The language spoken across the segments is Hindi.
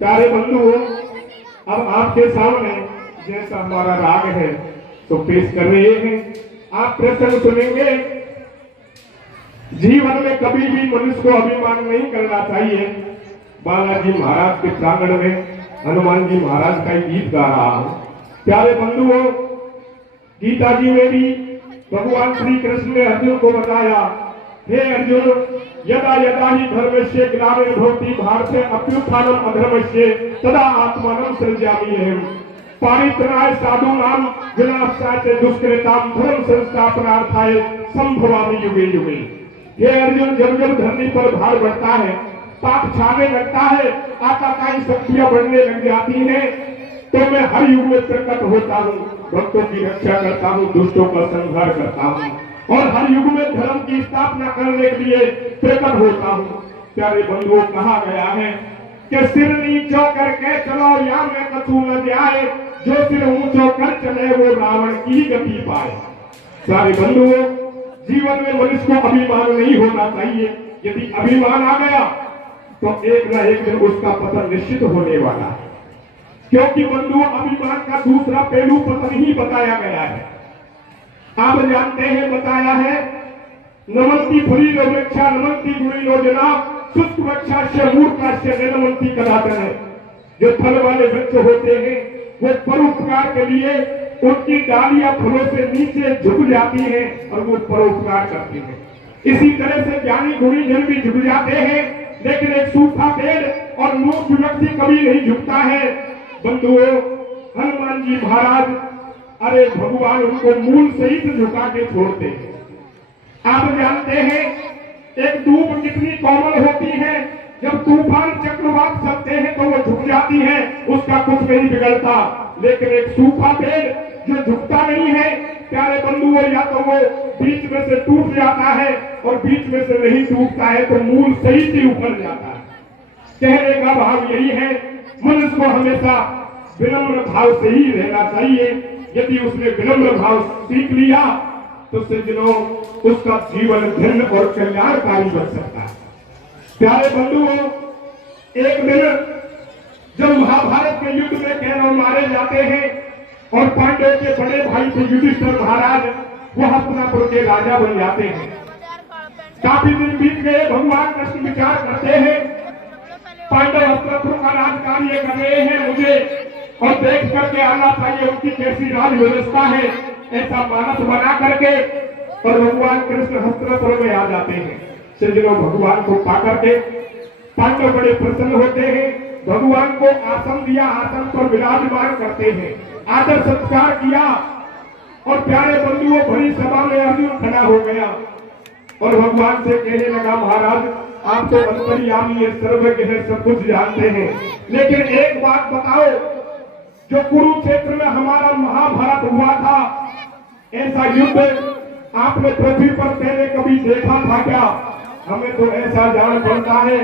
प्यारे बंधुओं, अब आपके सामने जैसा हमारा राग है तो पेश कर रहे हैं। आप प्रसंग सुनेंगे। जीवन में कभी भी मनुष्य को अभिमान नहीं करना चाहिए। बालाजी महाराज के प्रांगण में हनुमान जी महाराज का गीत गा रहा हूं। प्यारे बंधुओं, गीता जी में भी भगवान श्री कृष्ण ने अर्जुन को बताया, हे अर्जुन, यदा यदा ही धर्मस्य ग्लानिर्भवति भारते अभ्युत्थानम् अधर्मस्य तदा आत्मानं सृजामि अहम् परित्राणाय साधूनां विनाशाय च दुष्कृतां धर्म संस्थापनार्थाय संभवामि युगे युगे। हे अर्जुन, जब जब धरती पर भार बढ़ता है, पाप छाने लगता है, आकाशाई शक्तियां बढ़ने लग जाती हैं, तो मैं हर युग में प्रकट होता हूँ, भक्तों की रक्षा करता हूँ, दुष्टों का संहार करता हूँ और हर युग में धर्म की स्थापना करने के लिए प्रकट होता हूँ। प्यारे बंधुओं, कहा गया है कि सिर नीचो करके चलो या मैं कछु न जाए, जो सिर ऊंचो कर चले वो रावण की गति पाए। प्यारे बंधुओं, जीवन में मनुष्य को अभिमान नहीं होना चाहिए। यदि अभिमान आ गया तो एक न एक दिन उसका पतन निश्चित होने वाला है, क्योंकि बंधुओं, अभिमान का दूसरा पहलू पतन ही बताया गया है। आप जानते हैं, बताया है, नमन्ति फुलीनो वृक्षा नमन्ति गुणिनो जना शुष्क वृक्षास्य मूर्खास्य नमन्ति कदाचन। जो फल वाले वृक्ष होते हैं वो परोपकार के लिए उनकी डालियां फलों से नीचे झुक जाती हैं और वो परोपकार करती हैं। इसी तरह से ज्ञानी गुणी जन भी झुक जाते हैं, लेकिन एक सूखा पेड़ और मूर्ख व्यक्ति कभी नहीं झुकता है। बंधुओं, हनुमान जी महाराज, अरे भगवान उनको मूल सहित झुका के छोड़ते हैं। आप जानते हैं, एक दूब कितनी कोमल होती है, जब तूफान चक्रवात चलते हैं तो वो झुक जाती है, उसका कुछ नहीं बिगड़ता। लेकिन एक सूखा पेड़ जो झुकता नहीं है, प्यारे बंधुओं, या तो वो बीच में से टूट जाता है और बीच में से नहीं टूटता है तो मूल सहित ही उखड़ जाता है। कहने का भाव यही है, मनुष्य को हमेशा विनम्र भाव से ही रहना चाहिए। यदि उसने विनम्र भाव सीख लिया तो सज्जनों, उसका जीवन धन्य और कल्याणकारी बन सकता है। प्यारे बंधुओं, एक दिन जब महाभारत के युद्ध में कौरव मारे जाते हैं और पांडवों के बड़े भाई थे युधिष्ठिर महाराज, वो हस्तिनापुर के राजा बन जाते हैं। काफी दिन बीत गए, भगवान कृष्ण विचार करते हैं, पांडव हस्तिनापुर का राजकार्य कर रहे हैं, मुझे और देख करके आना चाहिए उनकी कैसी राज व्यवस्था है, ऐसा मानस बना करके और भगवान कृष्ण हस्तिनापुर में आ जाते हैं। सज्जनों, भगवान को पा करके पांडव बड़े प्रसन्न होते हैं, भगवान को आसन दिया, आसन पर विराजमान करते हैं, आदर सत्कार किया और प्यारे बंधुओं, बड़ी सभा में अर्जुन खड़ा हो गया और भगवान से कहने लगा, महाराज आप तो अंतर्यामी है, सर्वज्ञ है, सब कुछ जानते हैं, लेकिन एक बात बताओ, जो कुरुक्षेत्र में हमारा महाभारत हुआ था, ऐसा युद्ध आपने पृथ्वी पर पहले कभी देखा था क्या? हमें तो ऐसा जान पड़ता है,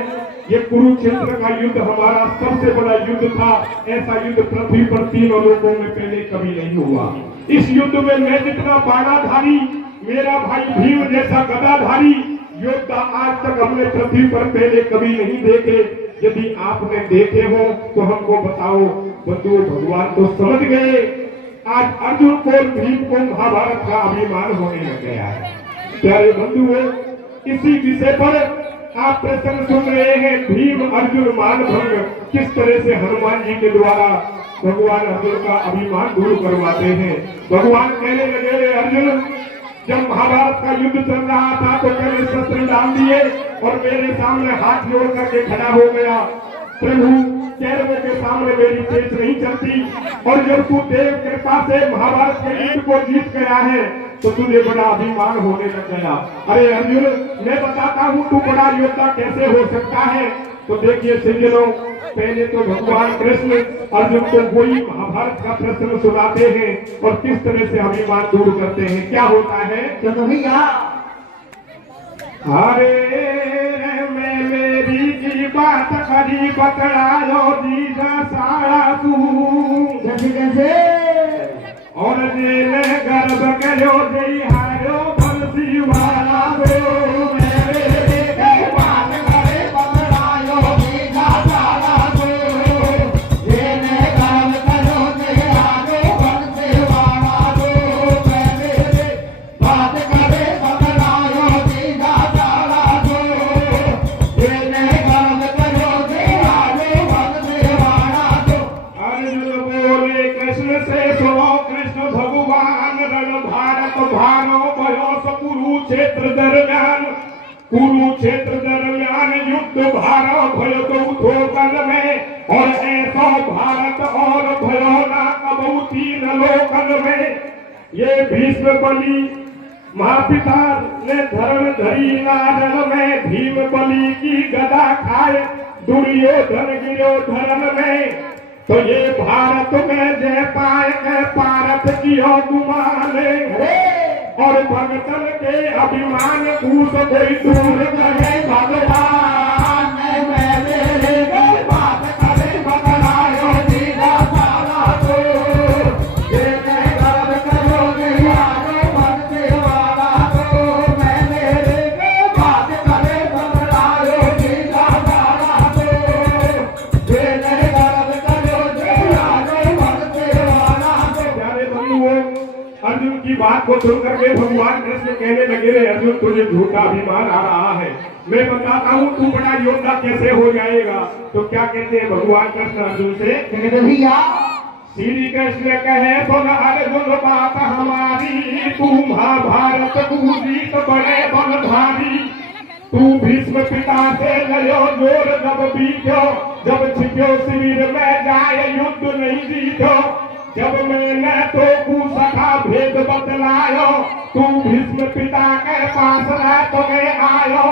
ये कुरुक्षेत्र का युद्ध हमारा सबसे बड़ा युद्ध था। ऐसा युद्ध पृथ्वी पर तीनों लोगों में पहले कभी नहीं हुआ। इस युद्ध में मैं जितना बाणाधारी, मेरा भाई भीम जैसा गदाधारी योद्धा आज तक हमने पृथ्वी पर पहले कभी नहीं देखे। यदि आपने देखे हो तो हमको बताओ। बंधुओं, भगवान तो समझ गए, आज अर्जुन को भीम को महाभारत का अभिमान होने लग गया है। प्यारे बंधुओं, इसी विषय पर आप प्रसंग सुन रहे हैं, भीम अर्जुन मान भंग, किस तरह से हनुमान जी के द्वारा भगवान अर्जुन का अभिमान दूर करवाते हैं। भगवान कहने लगे, अर्जुन जब महाभारत का युद्ध चल रहा था तो मैंने शस्त्र डाल दिए और मेरे सामने हाथ जोड़ करके खड़ा हो गया, प्रभु कैरवों के सामने मेरी तेज नहीं चलती और जब तू देव कृपा से महाभारत के युद्ध को जीत गया है तो तुझे बड़ा अभिमान होने लग गया। अरे अर्जुन, मैं बताता हूँ तू बड़ा योद्धा कैसे हो सकता है। तो देखिए सज्जनों, पहले तो भगवान कृष्ण अर्जुन को वही महाभारत का प्रश्न सुनाते हैं और किस तरह से अभिमान दूर करते हैं। क्या होता है? अरे मैं मेरी की बात करी बतलायो दीजा सारा तू जैसे और जेल गर्भ करो जई हारो बंसी वाला गो मेरे की बात करे बतलायो दीजा सारा तू और ऐसा भारत और भयो ना कबहू तीन लोकन में। ये भीष्म बलि महापिता ने धर्म धरी नारन में, भीम बलि की गदा खाए दुर्योधन गिरो धर्म में। तो ये भारत में जय पाए के पारत की हो गुमाने, और भगतन के अभिमान कूस कोई दूर करे भगवान। मैं मेरे बात करे बतलायो जीरा सारा तो, ये मैं गर्व करो यारो बनते वाला तो। मैं मेरे बात करे बतलायो जीरा सारा तो, ये मैं गर्व करो यारो बनते वाला तो। प्यारे बंधुओं, अर्जुन की बात को सुनकर के भगवान कृष्ण कहने लगे, रे अर्जुन तुझे झूठा अभिमान आ रहा है, मैं बताता हूँ तू बड़ा योद्धा कैसे हो जाएगा। तो क्या कहते हैं भगवान कृष्ण अर्जुन से, श्री कृष्ण कहे सुन अर्जुन बात हमारी, तू महाभारत को जीत बड़े बलधारी। तू भीष्म पिता से लड़ो जोर जब बीतो, जब छिपो शिविर में जाए युद्ध नहीं जीतो। जब मैंने तो सखा भेद बतलायो, तू भीष्म पिता के पास रह तुम्हें आयो।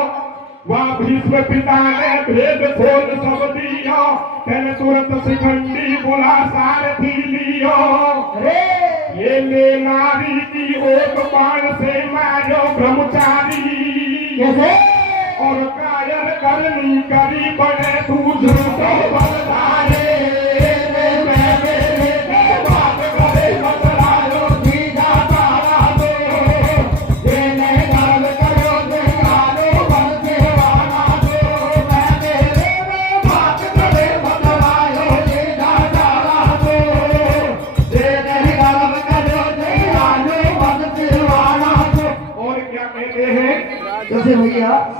वह भीष्म पिता ने भेद खोल सब दियो, तेने तुरंत शिखंडी बुला सारथी लियो। ये ले नारी की ओट बाण से मारो ब्रह्मचारी, और कायर करनी करी बने तू झूठो बलधारे।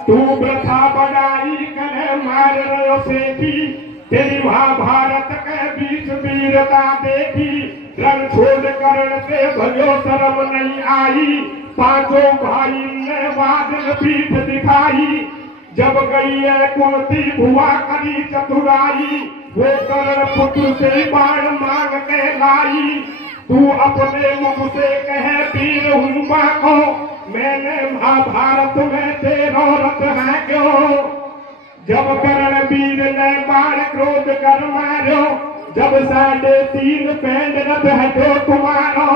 तू वृथा बड़ाई करे मार रहो सेठी, तेरी महाभारत के बीच वीरता देखी। रण छोड़ करण से भलो शर्म नहीं आई, पांचों भाई ने वादन पीठ दिखाई। जब गई है कुंती भुआ करी चतुराई, वो करण पुत्र से बाण मांग के लाई। तू अपने मुख से कहे वीर हुआ को, मैंने महाभारत में तेरो रथ है क्यों। जब करण वीर ने बाण क्रोध कर मारो, जब 3.5 पैंड रथ है जो तुम्हारो।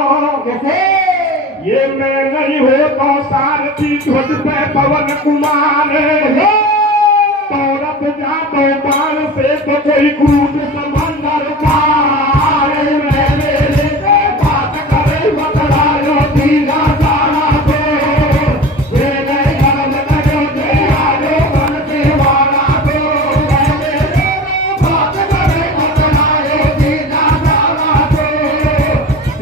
ये मैं नहीं हो तो सारथी ध्वज पे पवन कुमार, तो रथ जा तो बाण से तो कोई कूद समंदर पार। बात करे बतलायो तीरा सारा तो, ये मैं गर्व करो यारो बनते वाला तो। बात करे बतलायो तीरा सारा तो,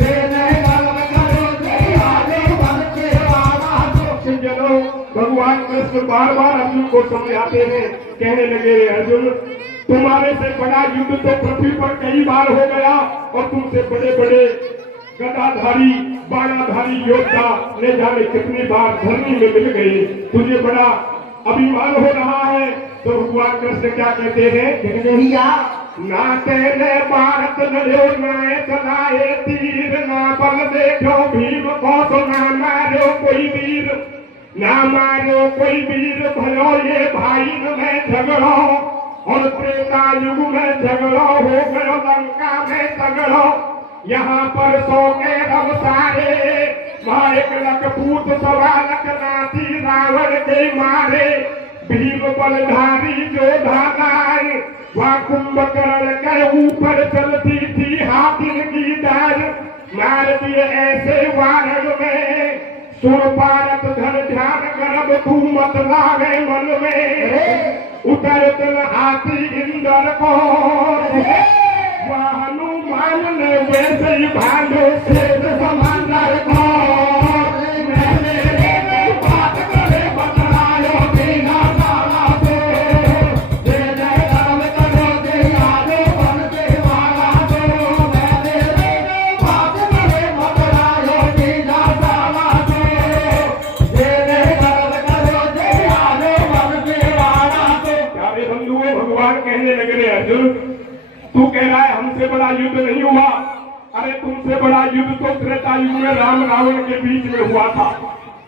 ये मैं गर्व करो यारो बनते वाला तो। चलो भगवान कृष्ण बार बार अर्जुन को समझाते हैं, कहने लगे अर्जुन तुम्हारे से बड़ा युद्ध तो पृथ्वी पर कई बार हो गया, और तुमसे बड़े बड़े गदाधारी बाणाधारी योद्धा ने जाने कितनी बार धरनी में मिल गए। तुझे बड़ा अभिमान हो रहा है। तो भगवान कृष्ण क्या कहते हैं, ना तेने भारत लड़ो नाए चलाए तीर, ना बल देखो भीम को तो ना मारो कोई वीर। ना मारो कोई वीर भयो ये भाई में झगड़ो, और त्रेता युग में झगड़ो हो गयो लंका में तगड़ो। यहाँ पर 100 के रब सारे, वहाँ 1 लख पूत 1.25 लाख नाती रावण के मारे। भीम बलधारी जो धाराए, वहाँ कुंभकर्ण के ऊपर चलती थी हाथिन की डाल। मार दिए ऐसे वारण में, सुन पारत धन ध्यान गर्भ तू मत लागे मन में। उतर तल हाथी इंदर को, हनुमान ने वैसे ही भालो से समंदर को। बात करे बतलायो बिना सारा तो, ये मैं गर्व करो यारो बनते वाला तो। बात करे बतलायो बिना सारा तो, ये मैं गर्व करो यारो बनते वाला तो। प्यारे बंधुओं, भगवान कहने लगे अर्जुन तू कह रहा है हमसे बड़ा युद्ध नहीं हुआ। अरे तुमसे बड़ा युद्ध तो त्रेता युग में राम रावण के बीच में हुआ था।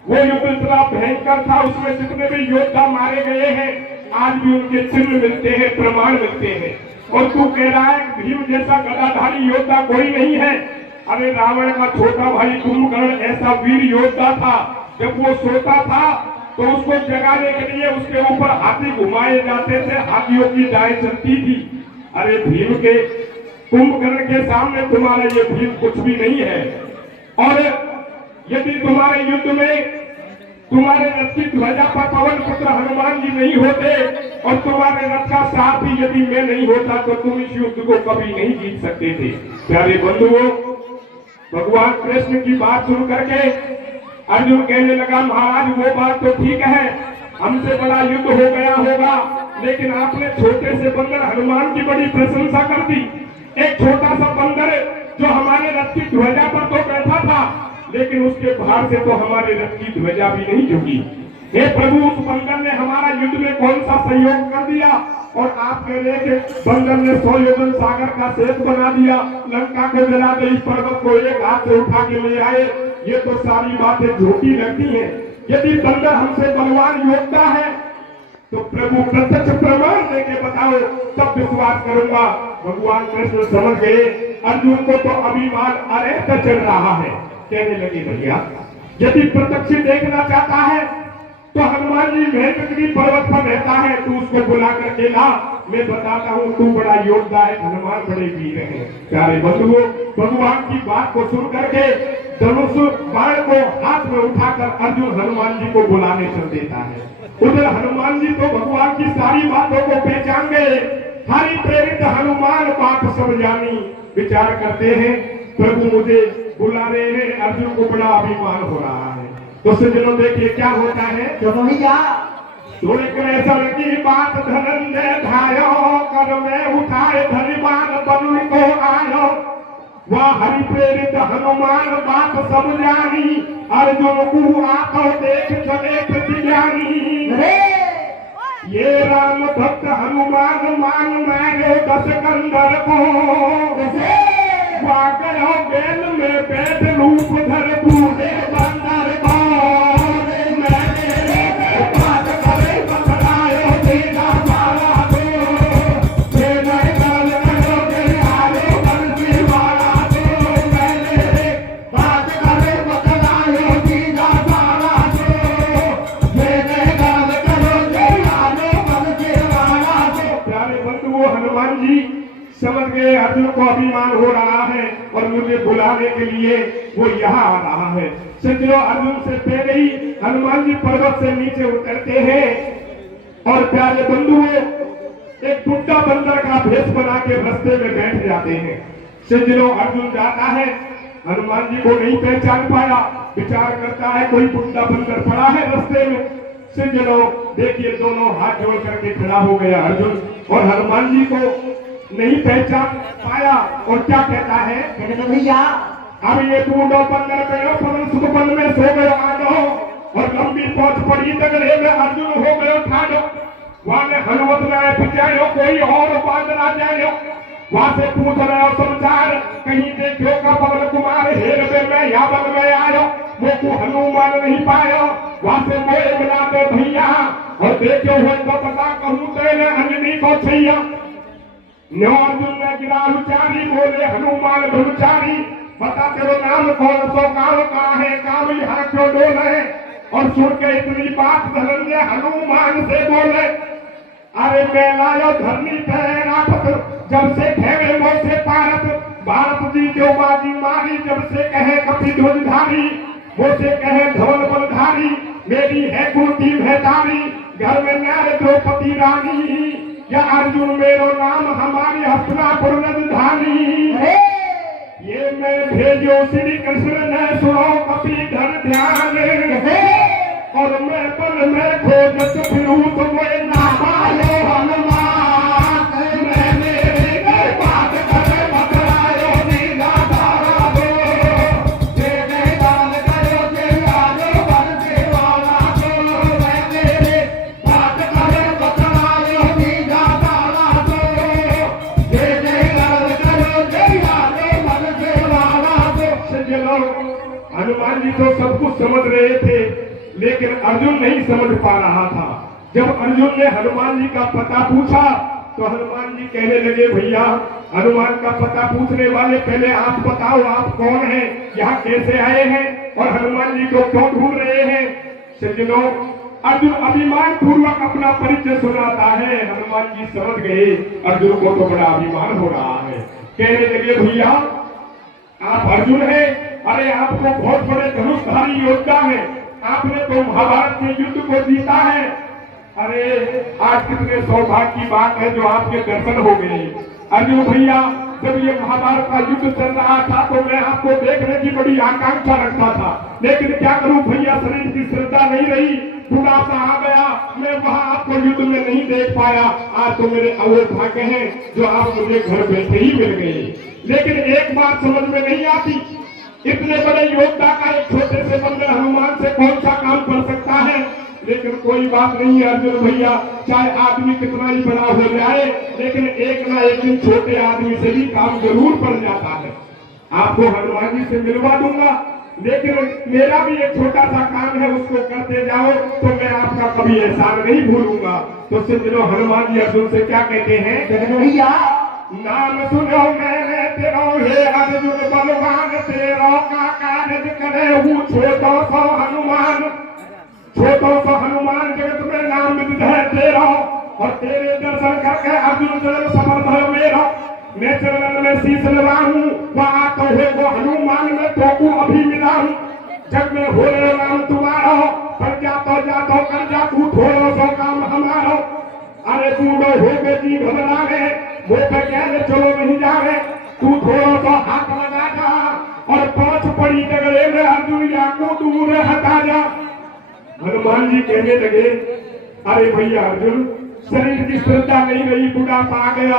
वो युद्ध इतना भयंकर था, उसमें जितने भी योद्धा मारे गए हैं आज भी उनके चिन्ह मिलते हैं, प्रमाण मिलते हैं। और तू कह रहा है भीम जैसा गदाधारी योद्धा कोई नहीं है। अरे रावण का छोटा भाई कुंभकर्ण ऐसा वीर योद्धा था, जब वो सोता था तो उसको जगाने के लिए उसके ऊपर हाथी घुमाए जाते थे, हाथियों की दाएं चलती थी। अरे भीम के कुंभकर्ण के सामने तुम्हारा ये भीम कुछ भी नहीं है। और यदि तुम्हारे युद्ध में तुम्हारे रथ की ध्वजा पर पवन पुत्र हनुमान जी नहीं होते और तुम्हारे रथ का सारथी यदि मैं नहीं होता तो तुम इस युद्ध को कभी नहीं जीत सकते थे। प्यारे बंधुओं, भगवान कृष्ण की बात सुन करके अर्जुन कहने लगा महाराज वो बात तो ठीक है, हमसे बड़ा युद्ध हो गया होगा, लेकिन आपने छोटे से बंदर हनुमान की बड़ी प्रशंसा कर दी। एक छोटा सा बंदर जो हमारे रथ की ध्वजा पर तो बैठा था, लेकिन उसके भार से तो हमारे रथ की ध्वजा भी नहीं झुकी। हे प्रभु, उस बंदर ने हमारा युद्ध में कौन सा सहयोग कर दिया? और आप कह रहे कि बंदर ने 100 योजन सागर का सेतु बना दिया, लंका को जला दे, इस पर्वत को एक हाथ से उठा के ले आए। ये तो सारी बातें झूठी लगती हैं। यदि बंदर हमसे बलवान योद्धा है तो प्रभु प्रत्यक्ष प्रमाण देके बताओ, तब विश्वास करूंगा। भगवान कृष्ण समझ गए अर्जुन को तो अभिमान अरेस्ट चल रहा है। कहने लगे भैया यदि प्रत्यक्ष देखना चाहता है तो हनुमान जी महेंद्रगिरी पर्वत पर रहता है, तू उसको बुला करके ला, मैं बताता हूँ तू बड़ा योद्धा है, हनुमान बड़े वीर हैं। प्यारे बंधुओं, भगवान की बात को सुन करके धनुष बाण को हाथ में उठाकर अर्जुन हनुमान जी को बुलाने चल देता है। उधर हनुमान जी तो भगवान की सारी बातों को पहचान गए। हरि प्रेरित हनुमान बात सब जानी, विचार करते हैं प्रभु मुझे बुला रहे हैं, अर्जुन को बड़ा अभिमान हो रहा है। तो सज्जनों देखिए क्या होता है। की बात धनंजय धायो, कर में उठाए धरिमान बन को आयो। वह हरि प्रेरित हनुमान बात सब जानी, अर्जुन को आको देख चले प्रतिज्ञानी। ये राम भक्त हनुमान मान मारे 10 कंदर को, वाकरो बेल में बैठ रूप धर बूढ़े बंदर को। बात करे बतलायो तेरा मारा दो, बात करे बतलायो तेरा मारा दो। प्यारे बंधुओं, हनुमान जी समझ गए अर्जुन को अभिमान हो रहा है और मुझे बुलाने के लिए वो यहाँ आ रहा है। सज्जनों, अर्जुन से पहले ही हनुमान जी पर्वत से नीचे उतरते हैं और प्यारे बंधुओं एक टूटा बंदर का भेष बना के रास्ते में बैठ जाते हैं। सज्जनों, अर्जुन जाता है, हनुमान जी को नहीं पहचान पाया, विचार करता है कोई टूटा बंदर पड़ा है रास्ते में। सज्जनों देखिए, दोनों हाथ जोड़ करके खड़ा हो गया अर्जुन और हनुमान जी को नहीं पहचान पाया और क्या कहता है, भैया अब ये ढूंढो बंदर गयो पवन सुख वन में सो गयो आडो, और लंबी पहुंच पड़ी तगड़े में अर्जुन हो गयो ठाडो। वहां ने हनुमत राय पिचायो, कोई और बात ना जायो। वहां से पूछ रहे हो समाचार, कहीं देखो का पवन कुमार हेर में मैं यावन में आयो, मोको हनुमान नहीं पायो। वहां से मोए मिला दे भैया और देखो हो तो पता कहूं तेरे अंजनी को छैया। न्यो अर्जुन ने गिरा उचारी, बोले हनुमान ब्रह्मचारी, बता तेरो नाम कौन सो काम कहा है, काम यहाँ क्यों डोले। और सुन के इतनी बात धनंजय हनुमान से बोले, अरे मैं लायो धरनी पे राखत, जब से ठहरे मोह से पारत। भारत जी जो बाजी मारी, जब से कहे कपि ध्वजधारी, वो से कहे धवल बलधारी, मेरी है कुर्ती भैतारी, घर में नार द्रौपदी रानी। या अर्जुन मेरो नाम हमारी हस्तिनापुर राजधानी। ये मैं भेजो श्री कृष्ण ने सुनो कपि धन ध्यान, और मैं पल में खोजत फिरूं तुम्हें ना पायो हनुमान। मैंने बात करे बतलायो नीला तारा दो, तेरे दान करो तेरा वन से वाला दो। मैंने बात करे बतलायो नीला तारा दो, तेरे हनुमान जी तो सब कुछ समझ रहे थे, लेकिन अर्जुन नहीं समझ पा रहा था। जब अर्जुन ने हनुमान जी का पता पूछा तो हनुमान जी कहने लगे, भैया हनुमान का पता पूछने वाले पहले आप बताओ आप कौन हैं, यहाँ कैसे आए हैं और हनुमान जी को क्यों ढूंढ रहे हैं। सज्जनों, अर्जुन अभिमान पूर्वक अपना परिचय सुनाता है। हनुमान जी समझ गए अर्जुन को तो बड़ा अभिमान हो रहा है। कहने लगे, भैया आप अर्जुन हैं, अरे आपको बहुत बड़े धनुषधारी योद्धा है, आपने तो महाभारत के युद्ध को जीता है। अरे आज कितने सौभाग्य की बात है जो आपके दर्शन हो गए। अर्जुन भैया, जब ये महाभारत का युद्ध चल रहा था तो मैं आपको देखने की बड़ी आकांक्षा रखता था, लेकिन क्या करूं भैया, शरीर की श्रद्धा नहीं रही, बुढ़ापा आ गया, मैं वहां आपको युद्ध में नहीं देख पाया। आज तो मेरे अवोर भाग्य हैं जो आप मुझे घर बैठे ही मिल गए। लेकिन एक बात समझ में नहीं आती, इतने बड़े योद्धा का एक छोटे से बंदर हनुमान से कौन सा काम कर सकता है। लेकिन कोई बात नहीं है अर्जुन भैया, चाहे आदमी कितना ही बड़ा हो जाए, लेकिन एक ना एक दिन छोटे आदमी से भी काम जरूर पड़ जाता है। आपको हनुमान जी से मिलवा दूंगा, लेकिन मेरा भी एक छोटा सा काम है, उसको करते जाओ तो मैं आपका कभी एहसान नहीं भूलूंगा। तो सिर्फ हनुमान जी अर्जुन से क्या कहते हैं, भैया नाम सुनो मैंने तेरो, हे अर्जुन बलवान तेरो का कार्य करे हूँ छोटो सो हनुमान, छोटो सो हनुमान जगत में नाम विदित है तेरा, और तेरे दर्शन करके अर्जुन चरण समर्थ है मेरा। मैं चरण में शीश लगाऊं, वहाँ तो है वो हनुमान में तो अभी मिला हूँ। जग में हो रहे नाम तुम्हारा, पर जा तो कर जा तू थोड़ो सो काम हमारा। अरे बूढ़ो हो गए जी घबरा गए, वो कहने चलो नहीं जा रहे, तू थोड़ा सा हाथ लगा जा और पांच पड़ी डगरे में अर्जुन या को दूर हटा जा। हनुमान जी कहने लगे, अरे भैया अर्जुन, शरीर की श्रद्धा नहीं रही, बुढ़ापा आ गया,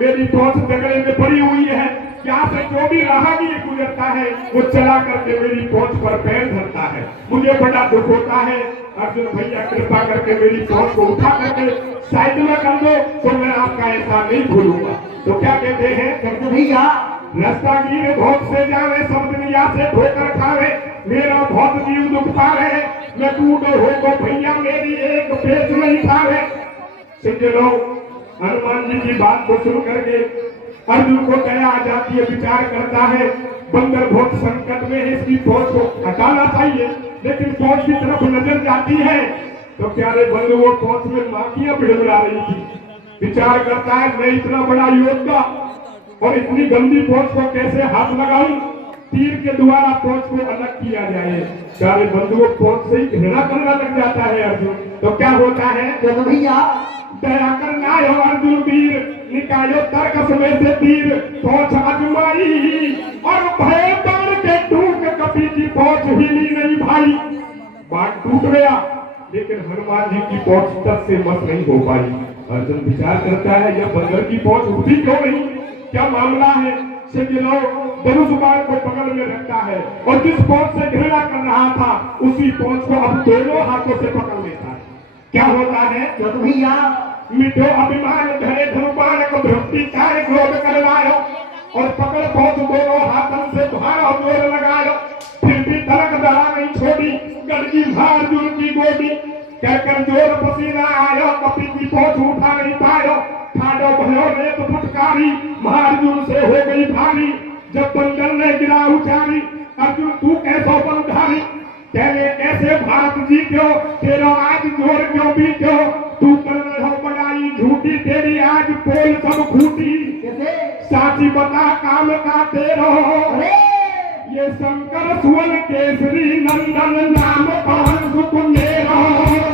मेरी पहुंच डगरे में पड़ी हुई है, यहाँ से जो भी राहगीर गुजरता है वो चला करके मेरी पहुंच पर पैर धरता है, मुझे बड़ा दुख होता है। अर्जुन भैया कृपा करके मेरी पहुंच को उठा करके साइड में कर दो तो मैं आपका ऐसा नहीं भूलूंगा। तो क्या कहते हैं, भैया रास्ता गिर बहुत से जावे, सब दुनिया से ठोकर खावे, मेरा बहुत जीव दुख पावे, मैं बूढ़ो हो तो भैया मेरी एक पेच नहीं खावे। सुन हनुमान जी की बात को सुन करके अर्जुन को दया आ जाती है, विचार करता है बंदर बहुत संकट में है, इसकी फौज को हटाना चाहिए। लेकिन फौज की तरफ नजर जाती है तो प्यारे बंधु वो फौज में माखियां बिड़बिड़ा रही थी। विचार करता है मैं इतना बड़ा योद्धा और इतनी गंदी फौज को कैसे हाथ लगाऊं, तीर के द्वारा फौज को अलग किया जाए। प्यारे बंधुओं, फौज से ही घृणा करना लग जाता है अर्जुन। तो क्या होता है, तो भैया दया करना हो अर्जुन वीर, निकालो तर्क समय से तीर, फौज अजमाई और भय बाण के टूट कपी की फौज हिली नहीं भाई। बाण टूट गया लेकिन हनुमान जी की फौज तक से मत नहीं हो पाई। अर्जुन विचार करता है यह बंदर की फौज उठी क्यों नहीं, क्या मामला है। धनुष बाण को बगल में रखता है और जिस फौज से घृणा कर रहा था उसी फौज को अब दोनों हाथों से पकड़ लेता है। क्या होता है, तो भैया मिटो अभिमान धरे धनुबाण को धृष्टि कार्य क्रोध करवायो और पकड़ पहुंच दोनों हाथों से भारा जोर लगायो। फिर भी तलक दरा नहीं छोड़ी, गड़गी अर्जुन की गोदी, कहकर जोर पसीना आयो, कपी की पहुंच उठा नहीं पायो। ठाडो भयो रेत फटकारी, महार्जुन से हो गई भारी। जब बंदर ने गिरा उचारी, अर्जुन तू कैसो बलधारी, कहने कैसे भारत जी क्यों, तेरा आज जोर क्यों भी क्यों, तू कर रहा बड़ाई झूठी, तेरी आज पोल सब खूटी, साची बता काम का तेरो, ये शंकर सुवन केसरी नंदन नाम कौन सुख मेरो,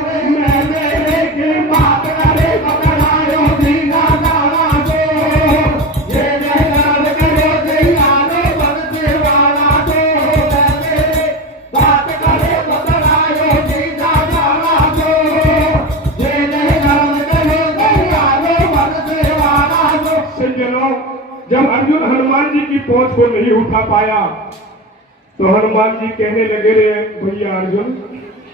मैं मेरे की बात करे पकड़ायो दीना दाना दो, ये जहलाल करो जहलालो बनते वाला दो, मैं मेरे बात करे पकड़ायो दीना दाना दो, ये जहलाल करो जहलालो बनते वाला दो। चलो जब अर्जुन हनुमान जी की पहुंच को नहीं उठा पाया तो हनुमान जी कहने लगे, रे भैया अर्जुन,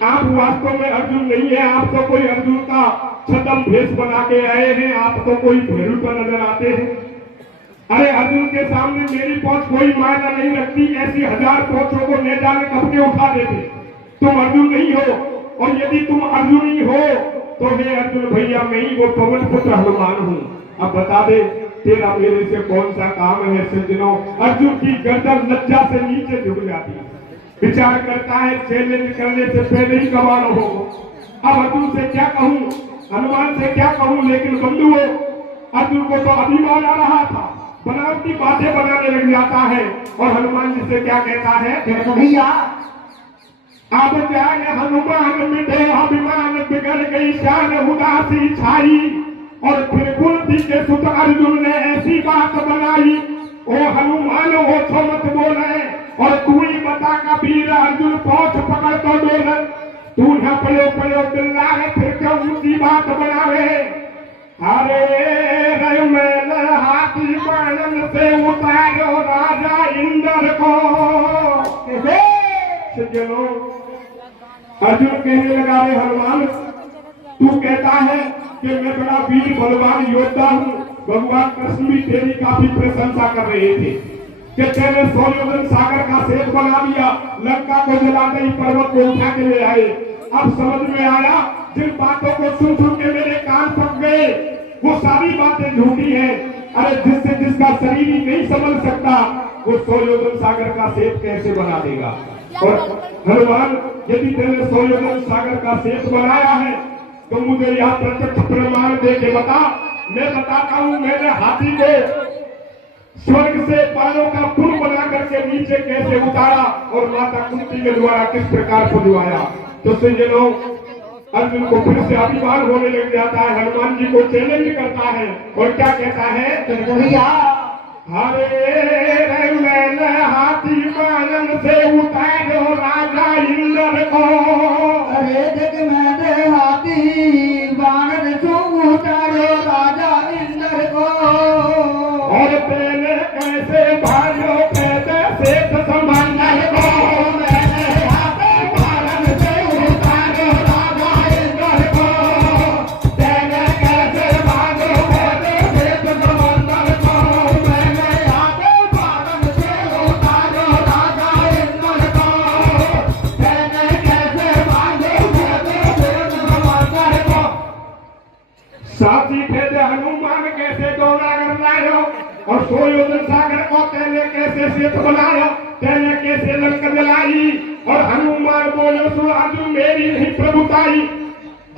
आप वास्तव में अर्जुन नहीं है, आप तो कोई अर्जुन का छद्म भेष बना के आए हैं, आप तो कोई भेड़ू का नजर आते हैं। अरे अर्जुन के सामने मेरी पहुंच कोई मायना नहीं रखती, ऐसी 1000 पहुंचों को ले जाने कब के उठा देते। तुम अर्जुन नहीं हो, और यदि तुम अर्जुन ही हो तो हे अर्जुन भैया मैं ही वो पवन पुत्र हनुमान हूँ। अब बता दे तेरा मेरे से कौन सा काम है सज्जनों। अर्जुन की गर्दन लज्जा से नीचे झुक जाती है, विचार करता है चैलेंज करने से पहले ही कमाल हो। अब अर्जुन से क्या कहूँ, हनुमान से क्या कहूँ, लेकिन बंधुओं अर्जुन को तो अभिमान आ रहा था, बनावटी बातें बनाने लग जाता है। और हनुमान जी से क्या कहता है, भैया अब जाए हनुमान मिटे अभिमान बिगड़ गई शान उदासी छाई। और फिर कुंती के सुत अर्जुन ने ऐसी बात बनाई, ओ हनुमान हो छो मत बोले, और तू ही बता का वीर अर्जुन पहुंच पकड़ तो डोल। तू न पड़ो पड़ो चिल्लाए फिर क्यों ऊंची बात बनावे। अरे रैमेल हाथी बाणन से उतारो राजा इंद्र को। अर्जुन कहने लगा रे हनुमान, तू कहता है कि मैं बड़ा वीर बलवान योद्धा हूँ। भगवान कृष्ण भी तेरी काफी प्रशंसा कर रहे थे कि तेरे सूर्योदय सागर का सेत बना दिया, लंका को जलाते ही पर्वत को उठा के ले आए। अब समझ में आया जिन बातों को सुन सुन के मेरे कान पक गए वो सारी बातें झूठी हैं। अरे जिसका शरीर ही नहीं समझ सकता वो सूर्योदय सागर का सेत कैसे बना देगा। और हनुमान यदि तेरे सूर्योदय सागर का सेत बनाया है तो मुझे यह प्रत्यक्ष प्रमाण दे के बता। मैं बताता हूँ मैंने हाथी को स्वर्ग से बाणों का पुल बना करके नीचे कैसे उतारा और माता कुंती के द्वारा किस प्रकार पुजवाया। तो संजनों अर्जुन को फिर से अभिमान होने लग जाता है, हनुमान जी को चैलेंज करता है और क्या कहता है, भैया हरे मैल हाथी बाणन से उतारो राजा इंद्र को। अरे देख मैंने हाथी बाणन से उतारो राजा इंद्र को। और पहले कैसे भाइयों कहते सेठ संभालने को। मैंने हाथी बाणन से उतारो राजा इंद्र को। पहले कैसे भाइयों कहते सेठ संभालने को। साथी थे हनुमान कैसे दौड़ा कर लायो और सूर्योदय सागर को तेने कैसे सेत बनाया, तेने कैसे लंका जलाई। और हनुमान बोले सो अर्जुन मेरी नहीं प्रभुताई,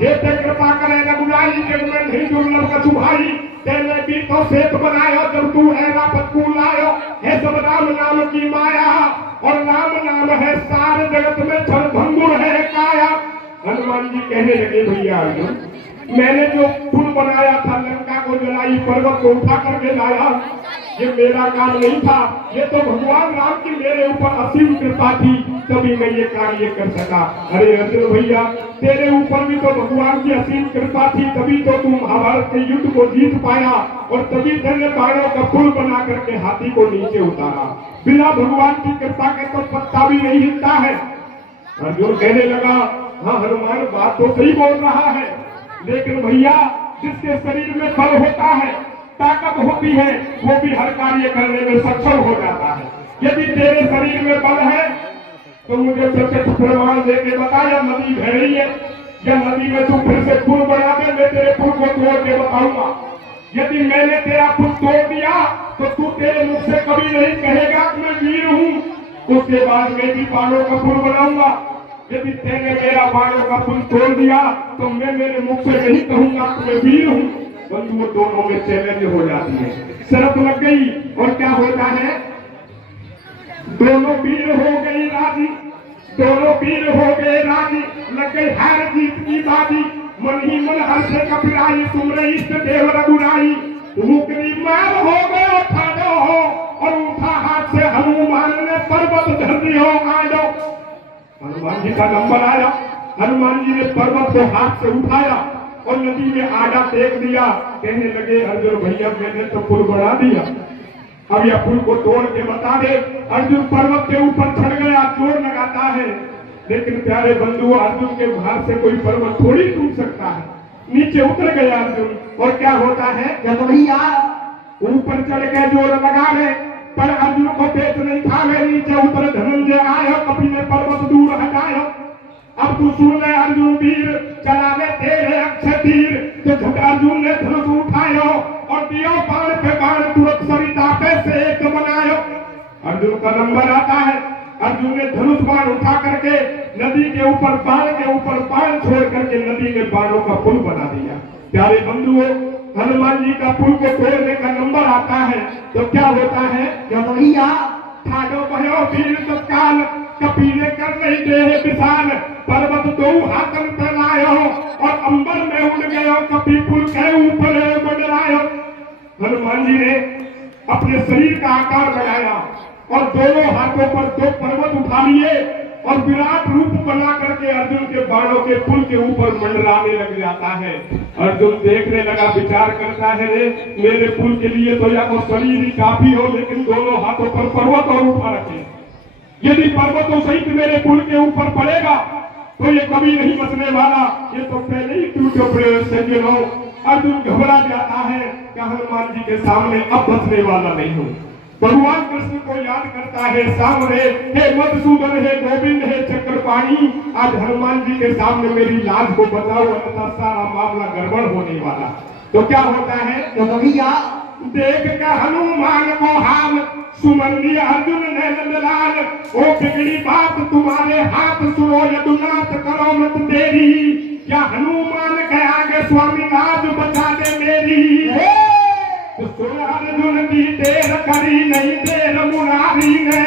जेते कृपा करे रघुराई जग में नहीं दुर्लभ कछु भाई। तेने भी तो सेत बनाया जब तू है रापत को लायो। है सब राम नाम की माया और राम नाम है सारे जगत में छल भंगुर है काया। हनुमान जी कहने लगे भैया अर्जुन मैंने जो पुल बनाया था लंका को जलाई पर्वत को उठा करके लाया ये मेरा काम नहीं था, ये तो भगवान राम की मेरे ऊपर असीम कृपा थी तभी मैं ये कार्य कर सका। अरे अर्जुन भैया तेरे ऊपर भी तो भगवान की असीम कृपा थी तभी तो तुम महाभारत के युद्ध को जीत पाया और तभी तेने बाणों का पुल बना करके हाथी को नीचे उतारा। बिना भगवान की कृपा के तो पत्ता भी नहीं हिलता है। अर्जुन कहने लगा हाँ हनुमान बात तो सही बोल रहा है, लेकिन भैया जिसके शरीर में बल होता है ताकत होती है वो भी हर कार्य करने में सक्षम हो जाता है। यदि तेरे शरीर में बल है तो मुझे प्रत्यक्ष प्रमाण देके बता या नदी बह रही है या नदी में तू फिर से पुल बना दे, मैं तेरे पुल को तोड़ के बताऊंगा। यदि मैंने तेरा पुल तोड़ दिया तो तू तेरे मुख से कभी नहीं कहेगा कि मैं वीर हूँ। उसके बाद मैं भी बाणों का पुल बनाऊंगा। यदि तेने मेरा बाणों का पुल तोड़ दिया तो मैं मेरे मुख से नहीं कहूंगा कि मैं वीर हूँ। बंधुओं दोनों में चैलेंज हो जाती है, शर्त लग गई और क्या होता है दोनों वीर हो गई राजी, दोनों वीर हो गए राजी, लग गई हार जीत की बाजी। मन ही मन हर्ष कपिराई तुमरे इष्ट देव रघुराई। मुकरी मार हो गए ठाडो हो और उठा हाथ से हनुमान ने पर्वत धरती हो आडो। हनुमान जी का नंबर आया, हनुमान जी ने पर्वत को हाथ से उठाया और नदी में आडा फेंक दिया। कहने लगे अर्जुन भैया मैंने तो पुल बना दिया, अब यह पुल को तोड़ के बता दे। अर्जुन पर्वत के ऊपर चढ़ गया, जोर लगाता है, लेकिन प्यारे बंधु अर्जुन के भार से कोई पर्वत थोड़ी टूट सकता है। नीचे उतर गया अर्जुन और क्या होता है जब भैया ऊपर चढ़ के जोर लगा ले, पर अर्जुन को पेट नहीं था। नीचे उतर धनंजय आयो, कपि ने पर्वत दूर हटायो। अब तू सुन ले अर्जुन वीर, चला ले तेरे अक्षय तीर। तो झट अर्जुन ने धनुष उठायो और दियो बाण पे बाण, तुरंत सरिता पे से एक बनायो। अर्जुन का नंबर आता है। अर्जुन ने धनुष बाण उठा करके नदी के ऊपर बाण छोड़ करके नदी में बाणों का पुल बना दिया। प्यारे बंधुओं, हनुमान जी का पुल को तोड़ने का नंबर आता है तो क्या होता है? जब भैया ठाडो भयो वीर तत्काल, कपि ने कर नहीं दे विशाल। पर्वत दो हाथन फैलायो और अंबर में उड़ गयो, कपि पुल के ऊपर मंडरायो। हनुमान जी ने अपने शरीर का आकार बनाया और दोनों हाथों पर दो पर्वत उठा लिए और विराट रूप बना करके अर्जुन के बाणों के पुल के ऊपर मंडराने लग जाता है। अर्जुन देखने लगा, विचार करता है, रे मेरे पुल के लिए तो या तो शरीर ही काफी हो, लेकिन दोनों हाथों पर पर्वत और उठा रखे। यदि पर्वतों सहित मेरे पुल के ऊपर पड़ेगा तो ये कभी नहीं बचने वाला, ये तो पहले ही टूटे पड़े से गिरो। अर्जुन घबरा जाता है कि हनुमान जी के सामने अब बचने वाला नहीं हूँ। भगवान कृष्ण को याद करता है, सामने हे मधुसूदन, हे गोविंद, हे चक्रपाणी, आज हनुमान जी के सामने मेरी लाज को बचाओ, अन्यथा सारा मामला गड़बड़ होने वाला। तो क्या होता है? तो भैया देख के हनुमान को हाल, सुमन लिया अर्जुन ने नंदलाल। ओ बिगड़ी बात तुम्हारे हाथ, सुनो यदुनाथ करो मत देरी। क्या हनुमान के आगे स्वामी लाज बचा दे मेरी। तो अर्जुन की देर करी नहीं देर मुरारी ने,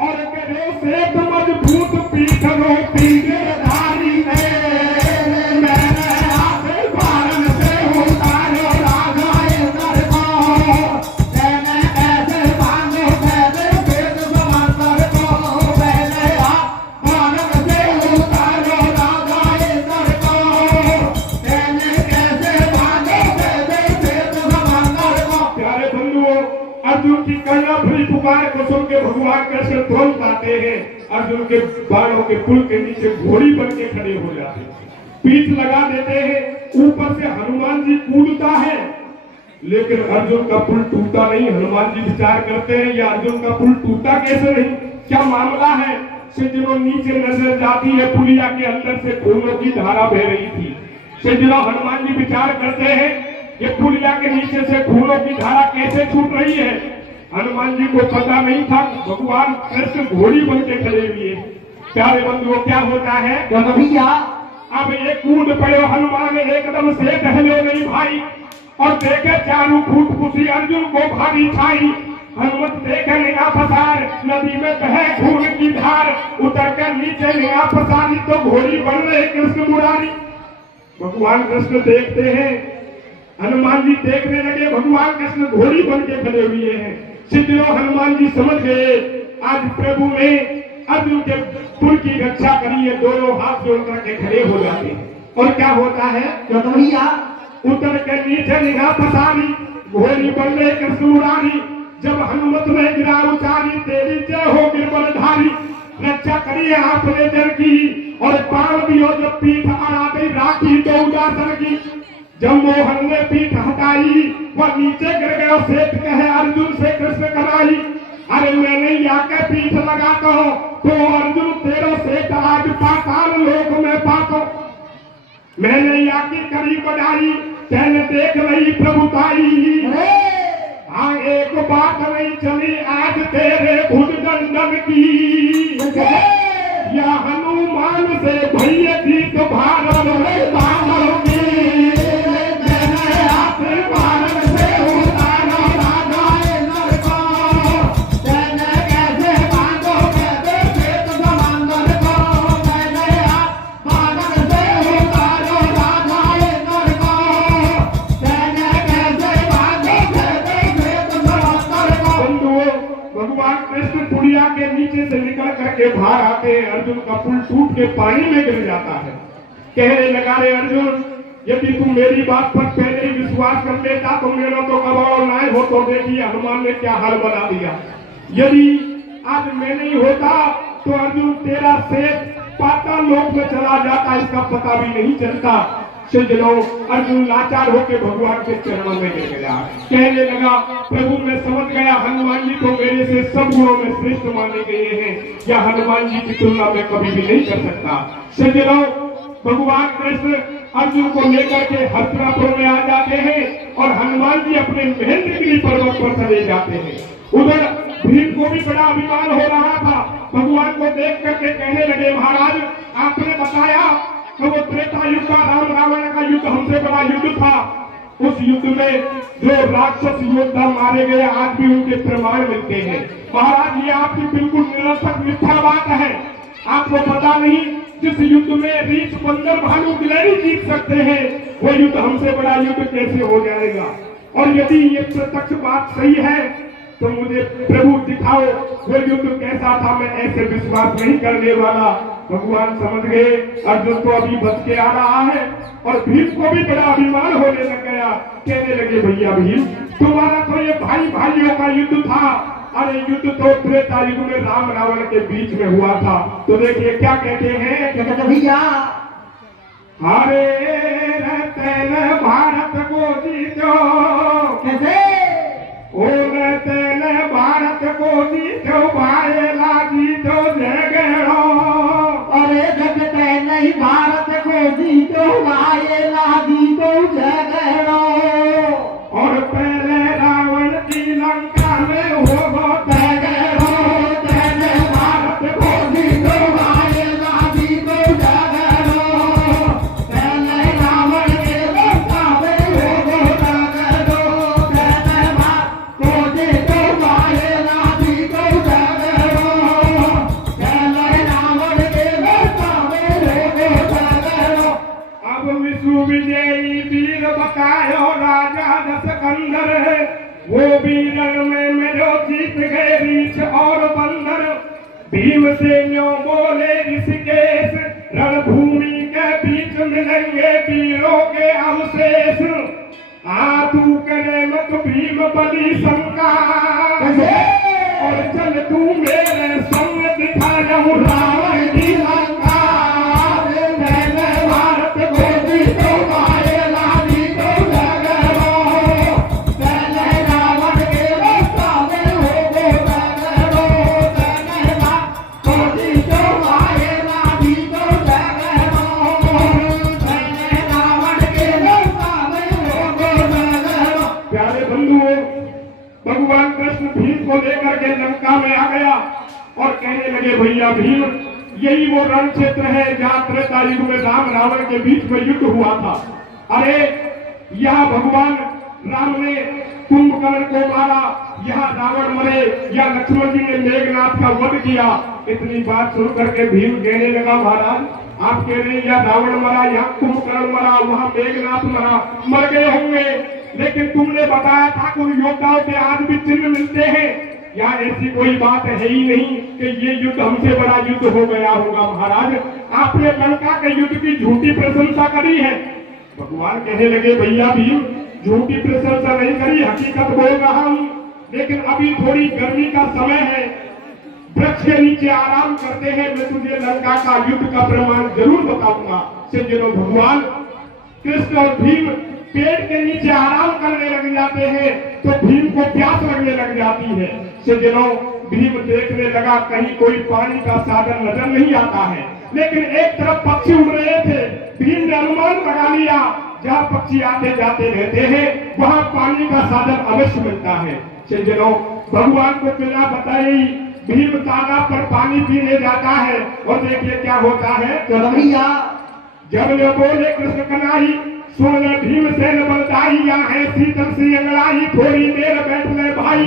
और करे से मजबूत पीठ रो पीछे धारी ने। मैंने आते बारन से उतारो राजा इंद्र को, मैंने ऐसे बांधो कैसे वेद समांतर को। मैंने बारन से उतारो राजा इंद्र को, मैंने कैसे बांधो कैसे वेद समांतर को। प्यारे बंधुओं, अर्जुन की कर्णभरी पुकार को सुन के भगवान कृष्ण तुरंत आते हैं। अर्जुन के बाणों के पुल के नीचे घोड़ी बन के खड़े हो जाते हैं, पीठ लगा देते हैं। ऊपर से हनुमान जी कूदता है, लेकिन अर्जुन का पुल टूटा नहीं। हनुमान जी विचार करते हैं, ये अर्जुन का पुल टूटा कैसे नहीं, क्या मामला है? सिजरों नीचे नजर जाती है, पुलिया के अंदर से खूनों की धारा बह रही थी। सिजरों हनुमान जी विचार करते हैं, ये पुलिया के नीचे से खूनों की धारा कैसे छूट रही है। हनुमान जी को पता नहीं था, भगवान कृष्ण घोड़ी बन के खड़े हुए। प्यारे बंधुओं, क्या होता है? तो भैया अब एक कूद पड़े हनुमान, एकदम से टहलो नहीं भाई, और देखे चारों फूट खुशी अर्जुन को भारी छाई। हनुमत देखे निगाह पसार, नदी में बहे खून की धार। उतर कर नीचे निगाह पसारी तो घोड़ी बन रहे कृष्ण मुरारी। भगवान कृष्ण देखते हैं, हनुमान जी देखने लगे, भगवान कृष्ण घोड़ी बन के खड़े हुए हैं। सिद्धों हनुमान जी समझ गए, आज प्रभु ने अर्जुन के पुल की रक्षा करी है। दोनों हाथ जोड़ करके खड़े हो जाते हैं। और क्या होता है? तो भैया उतर के नीचे निगाह पसारी, घोड़ी बन रहे कृष्ण मुरारी। जब हनुमत ने गिरा उचारी, तेरी जय हो गिरवरधारी। रक्षा करी आपने जन की, और पाल दियो जब पीठ अड़ा गई राखी तो उदासन की। जब मोहन ने पीठ हटाई, वह नीचे गिर गया। सेठ कहे अर्जुन से कृष्ण कराई, अरे मैं नहीं आके पीठ लगाता हूं तो अर्जुन तेरा सेठ आज पाताल लोक में पातो। मैंने आके करी बजाई, तेने देख रही प्रभुताई। हाँ एक बात नहीं चली आज तेरे भुज दंडन की, या हनुमान से भैया की तो भारत के बाहर आते हैं। अर्जुन का पुल टूट के पानी में गिर जाता है। कहने लगा, रे अर्जुन, यदि तुम मेरी बात पर पहले ही विश्वास कर लेता तो मेरा तो कबाड़ नाय हो। तो देखिए हनुमान ने क्या हाल बना दिया। यदि आज मैं नहीं होता तो अर्जुन तेरा सेठ पाताल लोक में चला जाता, इसका पता भी नहीं चलता। सज्जनों, अर्जुन लाचार होकर भगवान के चरणों में गिर गया, कहने लगा प्रभु मैं समझ गया हनुमान जी तो मेरे से सब गुणों में श्रेष्ठ माने गए हैं, या हनुमान जी की तुलना में कभी भी नहीं कर सकता। सज्जनों, भगवान कृष्ण अर्जुन को लेकर के हस्तिनापुर में आ जाते हैं और हनुमान जी अपने महेंद्रगिरी पर्वत पर चले जाते हैं। उधर भीम को भी बड़ा अभिमान हो रहा था, भगवान को देख करके कहने लगे महाराज आपने बताया कि वो त्रेता युग का राम रावण का युद्ध हमसे बड़ा युद्ध था, उस युद्ध में जो राक्षस योद्धा मारे गए आज भी उनके प्रमाण मिलते हैं। महाराज ये आपकी बिल्कुल निरर्थक मिथ्या बात है, आपको पता नहीं जिस युद्ध में रीछ बंदर भालू गिलहरी जीत सकते हैं वो युद्ध हमसे बड़ा युद्ध कैसे हो जाएगा। और यदि ये प्रत्यक्ष बात सही है तो मुझे प्रभु दिखाओ वो युद्ध कैसा था, मैं ऐसे विश्वास नहीं करने वाला। भगवान समझ गए अर्जुन को अभी बच के आ रहा है और भीम को भी बड़ा अभिमान होने लग गया, कहने लगे भैया भीम तुम्हारा तो ये भाई भाइयों का युद्ध था, अरे युद्ध तो त्रेता युग में राम रावण के बीच में हुआ था। तो देखिए क्या कहते हैं, क्या कहते भैया हरे रहते न भारत को जीतो, कैसे ओ रहते न भारत को जीतो भाईला जीतो जगड़ो, अरे जगते नहीं भारत को जीतो भाईला जीतो जगड़ो, और पहले रावण की लंका में हो विजयी वीर बतायो राजा दशकंदर, वो वीरन में मेरो जीत गए रीछ और बंदर, भीम से न्यों बोले ऋषिकेश रणभूमि के बीच मिलेंगे वीरों के अवशेष, तू करे मत भीम बली शंका, और चल तू मेरे संग दिखाया रावण की लंका, भगवान कृष्ण भीम को लेकर के लंका में आ गया और कहने लगे भैया भीम यही वो रण क्षेत्र है जहाँ त्रेता युग में राम रावण के बीच में युद्ध हुआ था। अरे यहाँ भगवान राम ने कुंभकर्ण को मारा, यहाँ रावण मरे, या लक्ष्मण जी ने मेघनाथ का वध किया। इतनी बात सुन करके भीम कहने लगा महाराज आप कह रहे हैं यहाँ रावण मरा, यहाँ कुंभकर्ण मरा, वहाँ मेघनाथ मरा, मर गए होंगे, लेकिन तुमने बताया था कि योद्धाओं के आज भी चिन्ह मिलते हैं, या ऐसी कोई बात है ही नहीं कि ये युद्ध हमसे बड़ा युद्ध हो गया होगा। महाराज आपने लंका के युद्ध की झूठी प्रशंसा करी है। भगवान कहने लगे भैया भीम झूठी प्रशंसा नहीं करी, हकीकत बोल रहा हूँ, लेकिन अभी थोड़ी गर्मी का समय है, वृक्ष के नीचे आराम करते हैं, मैं तुझे लंका का युद्ध का प्रमाण जरूर बताऊंगा। सज्जनों, भगवान कृष्ण और भीम पेड़ के नीचे आराम करने लग जाते हैं तो भीम को प्यास लगने लग जाती है। सज्जनों, भीम देखने लगा कहीं कोई पानी का साधन नजर नहीं आता है, लेकिन एक तरफ पक्षी उड़ रहे थे। भीम ने अनुमान लगा लिया जहाँ पक्षी आते जाते रहते हैं वहाँ पानी का साधन अवश्य मिलता है। सज्जनों, भगवान को बिना बताई भीम तालाब पर पानी पीने जाता है और देखिए क्या होता है। जब ये बोले कृष्ण कन्हई सुन भीमसेन बलदाई, या है शीतल सी अंगड़ाई, थोड़ी देर बैठ ले भाई,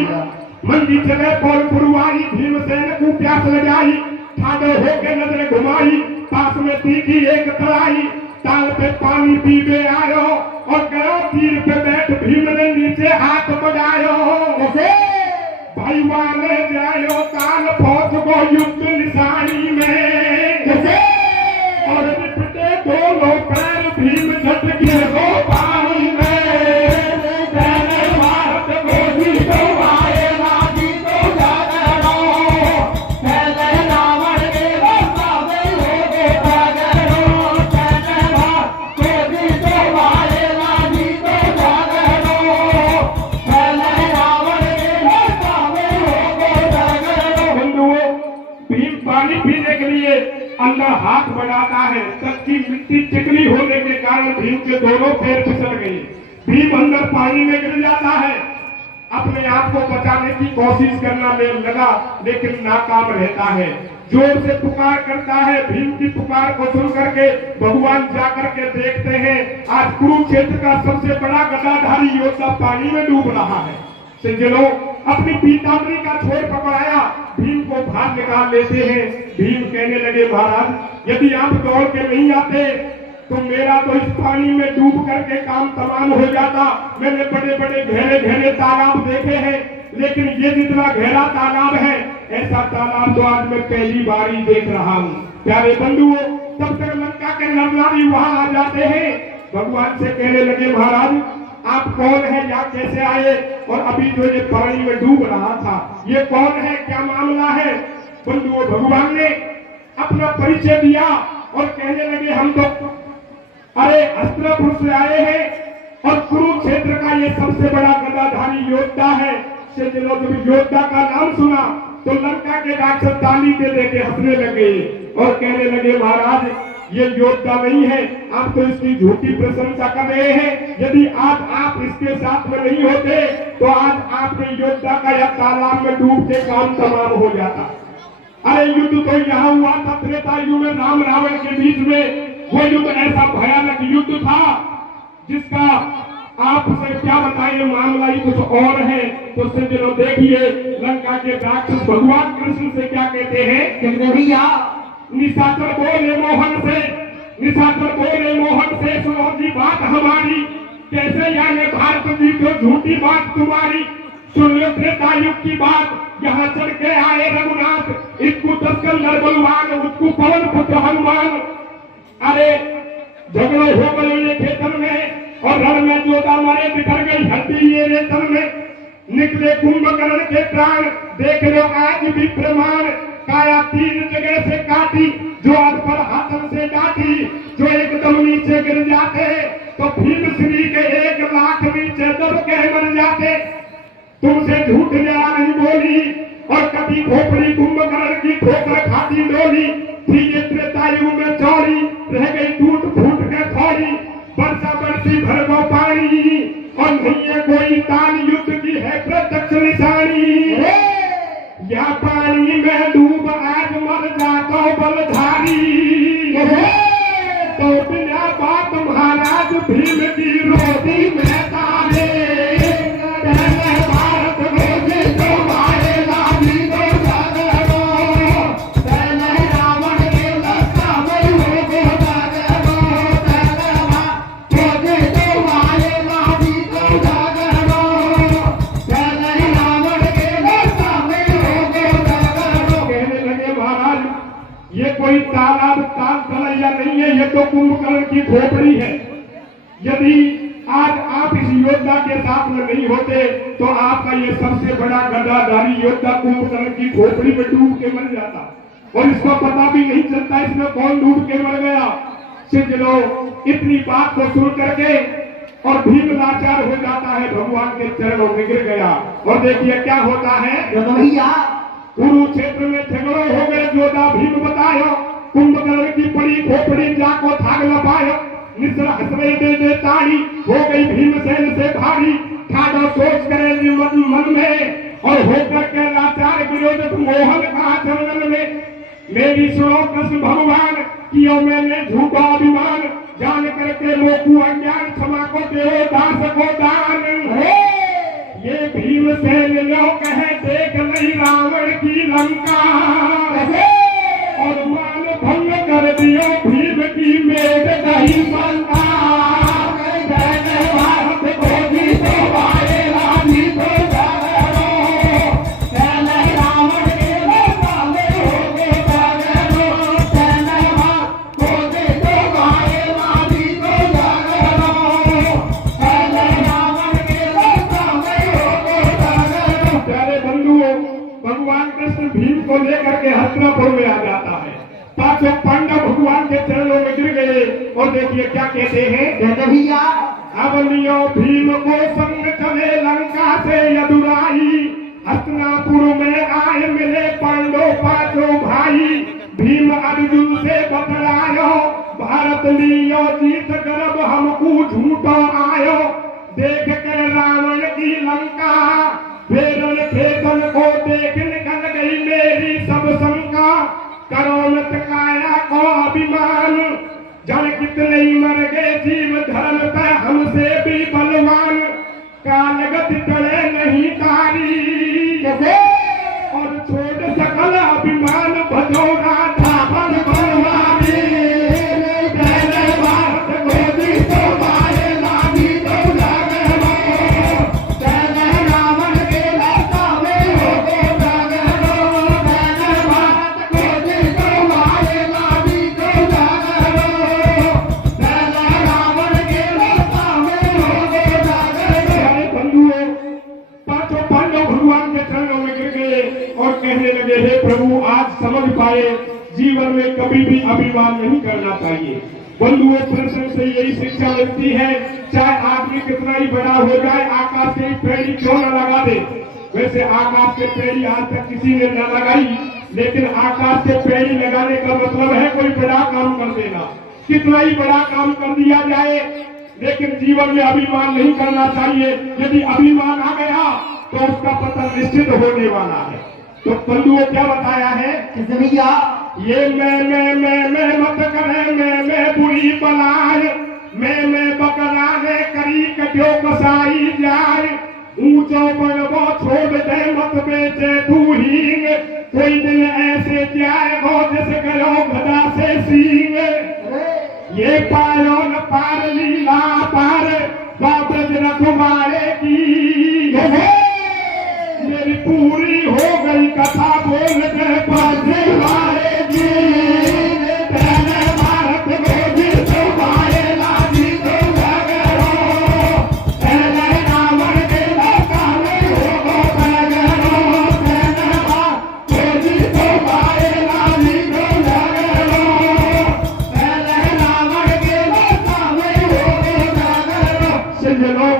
मंदी चले पौर पुरवाई, भीमसेन को प्यास लगाई, ठाडो होके नजर घुमाई, पास में तीखी एक तराई, ताल पे पानी पीबे आयो, और गयो तीर पे बैठ भीम ने नीचे हाथ बढ़ायो, भाई वाले जायो काल फौज को युद्ध निशानी में, और निपटे दोनों पैर भीम झटके हो पानी में, भारत को जीतो आएगा जीतो जागरो, पहले रावण के रास्ता में हो गए भागरो, भारत को जीतो अंदर हाथ बढ़ाता है, कच्ची मिट्टी चिकनी होने के कारण भीम के दोनों पैर फिसल गए। भीम अंदर पानी में गिर जाता है, अपने आप को बचाने की कोशिश करना लगा, लेकिन नाकाम रहता है। जोर से पुकार करता है। भीम की पुकार को सुन करके भगवान जाकर के देखते हैं, आज कुरुक्षेत्र का सबसे बड़ा गदाधारी योद्धा पानी में डूब रहा है। सज्जनों, अपनी पीताम्बरी का छोर पकड़ाया, भीम को बाहर निकाल लेते हैं। भीम कहने लगे, महाराज यदि आप दौड़ के नहीं आते तो मेरा तो इस पानी में डूब करके काम तमाम हो जाता। मैंने बड़े बड़े गहरे गहरे तालाब देखे हैं, लेकिन ये जितना गहरा तालाब है, ऐसा तालाब तो आज मैं पहली बार ही देख रहा हूँ। प्यारे बंधुओं, तब तक लंका के नर नारी वहां आ जाते हैं। भगवान से कहने लगे, महाराज आप कौन है, या कैसे आए, और अभी जो ये पानी में डूब रहा था ये कौन है, क्या मामला है। बंधुओं, भगवान ने अपना परिचय दिया और कहने लगे, हम तो हस्तिनापुर से आए हैं और कुरुक्षेत्र का ये सबसे बड़ा गदाधारी योद्धा है। सज्जनों, जब योद्धा का नाम सुना तो लंका के राक्षस ताली दे दे के हंसने लगे और कहने लगे, महाराज ये योद्धा नहीं है, आप तो इसकी झूठी प्रशंसा कर रहे हैं। यदि आज आप इसके साथ में नहीं होते तो आज आपके योद्धा का यह तालाब में डूब के काम तमाम हो जाता। अरे युद्ध तो यहाँ हुआ था त्रेता युग में राम रावण के बीच में। वो युद्ध ऐसा भयानक युद्ध था जिसका आपसे क्या बताएं, मामला ही कुछ और है। तो सज्जनों देखिए, लंका के राक्षस भगवान कृष्ण से क्या कहते हैं, भैया निशाचर बोले मोहन से, निशाचर बोले मोहन से, सुनो जी बात हमारी, कैसे यानी भारत जी को झूठी बात तुम्हारी। सुन लो त्रेता युग की बात, यहाँ चढ़ के आए रघुनाथ, इसको दस्कल नरबलवान, उसको पवन पुत्र हनुमान। अरे झगड़े हो गए ये खेतन में और रण में जोधा मारे बिखर गई हड्डी ये रेतन में। निकले कुंभकर्ण के प्राण, देख लो आज भी प्रमाण। काया 3 जगह से काटी, जो अध पर हाथन से डांटी, जो एकदम नीचे गिर जाते तो भीम श्री के 1 लाख नीचे दब के मर जाते। तुमसे झूठ जरा नहीं बोली और कभी खोपड़ी कुंभकर्ण की ठोकर खाती डोली। थी त्रेतायुग में चौड़ी, रह गई टूट फूट के थोड़ी। वर्षा बरसी भर गो पानी और नहीं है कोई तान, युद्ध की है प्रत्यक्ष निशानी। या पानी में डूब आज मर जाता बलधारी, तो बिना बात महाराज भीम की रोटी में तारे। कोई तालाब ताल तलैया नहीं है, ये तो कुंभकर्ण की खोपड़ी है। यदि आज आप इस योद्धा के साथ में नहीं होते तो आपका ये सबसे बड़ा गदाधारी योद्धा कुंभकर्ण की खोपड़ी में डूब के मर जाता और इसको पता भी नहीं चलता इसमें कौन डूब के मर गया। सज्जनों, इतनी बात को सुन करके और भीम लाचार हो जाता है, भगवान के चरणों में गिर गया। और देखिए क्या होता है, भैया कुरुक्षेत्र में झगड़ो हो गए, जोधा भीम बतायो, कुंभकर्ण की पड़ी खोपड़ी जाको थाग लपायो। मिश्र हसरे दे ताड़ी, हो गई भीमसेन से भारी। ठाडो सोच करे मन में और होकर के लाचार विरोध मोहन का चरण में। मेरी सुनो कृष्ण भगवान, कियो मैंने झूठा अभिमान, जान करके मोकू अज्ञान, क्षमा को दो दास को दान। ये भीमसेन लोग है, देख नहीं रावण की लंका, और मान भंग कर दियो भीम की मेघ नहीं बनता। भारत को जीतो वाले रानी को जागरो, रावण के साले हो गए जागरो, को जीतो वाले रानी को जागरो, रावण के साले हो गए जागरो। प्यारे बंधुओं, भगवान कृष्ण भीम को लेकर के हस्तिनापुर में आ जाता है। पांचों पांडव भगवान के चरणों में गिर गए और देखिए क्या कहते हैं, भैया अब लियो भीम को संग चले लंका से यदुराई। हस्तिनापुर में आए मिले पांडव पांचों भाई, भीम अर्जुन से मात लियो जीत गर्भ हमको झूठो आयो, देख कर रावण की लंका, फेरन फेतन को देख निकल गई मेरी सब शंका। करो मत काया को अभिमान, जन कितने मर गए जीव धर्म पे हमसे भी बलवान। कालगति टले नहीं तारी कैसे और छोड़ सकल अभिमान, भजो राधा बन बनवारी। पहले भारत को भी तो मारे लागी तो जागरो, पहले रावण के लाता में हो गो जागरो। पहले भारत को भी तो मारे लागी तो जागरो, पहले रावण के लाता में हो गो जागरो। अरे बंधुओं, पांचों पांडव भगवान के चरणों में गिर गए और कहने लगे, हे प्रभु आज समझ पाए जीवन में कभी भी अभिमान नहीं करना चाहिए। बंधुओं, प्रश्न से यही शिक्षा मिलती है, चाहे आदमी कितना ही बड़ा हो जाए, आकाश से पेड़ी क्यों न लगा दे। वैसे आकाश से पेड़ी आज तक किसी ने न लगाई, लेकिन आकाश से पेड़ी लगाने का मतलब है कोई बड़ा काम कर देना। कितना ही बड़ा काम कर दिया जाए, लेकिन जीवन में अभिमान नहीं करना चाहिए। यदि अभिमान आ गया तो उसका पतन निश्चित होने वाला है। तो बंधुओं क्या बताया है, किसे भैया ये मैं मत करे, मैं बुरी बलाय, मैं बकराने करी कटो कसाई जाए। ऊंचो बनवो छोड़ दे मत बेचे तू हींग, कोई दिन ऐसे जाएगो जैसे गयो गदा से सींग। ये पायो न पार लीला पार, बाबज रखवाड़े की। मेरी पूरी हो गई कथा बोल दे पासे वाले जी। पहले भारत को भी तो मारे लागी तो जागरो, पहले रावण के लाका में हो गो जागरो। पहले भारत को भी तो मारे लागी तो जागरो, पहले रावण के लाका में हो गो जागरो। सज्जनों,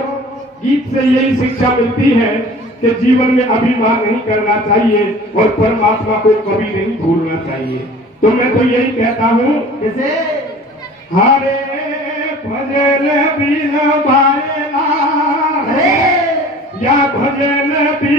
गीत से यही शिक्षा मिलती है कि जीवन में अभिमान नहीं करना चाहिए और परमात्मा को कभी नहीं भूलना चाहिए। तो मैं तो यही कहता हूँ, कैसे हरे भजन बिन भाएला, या भजन बिन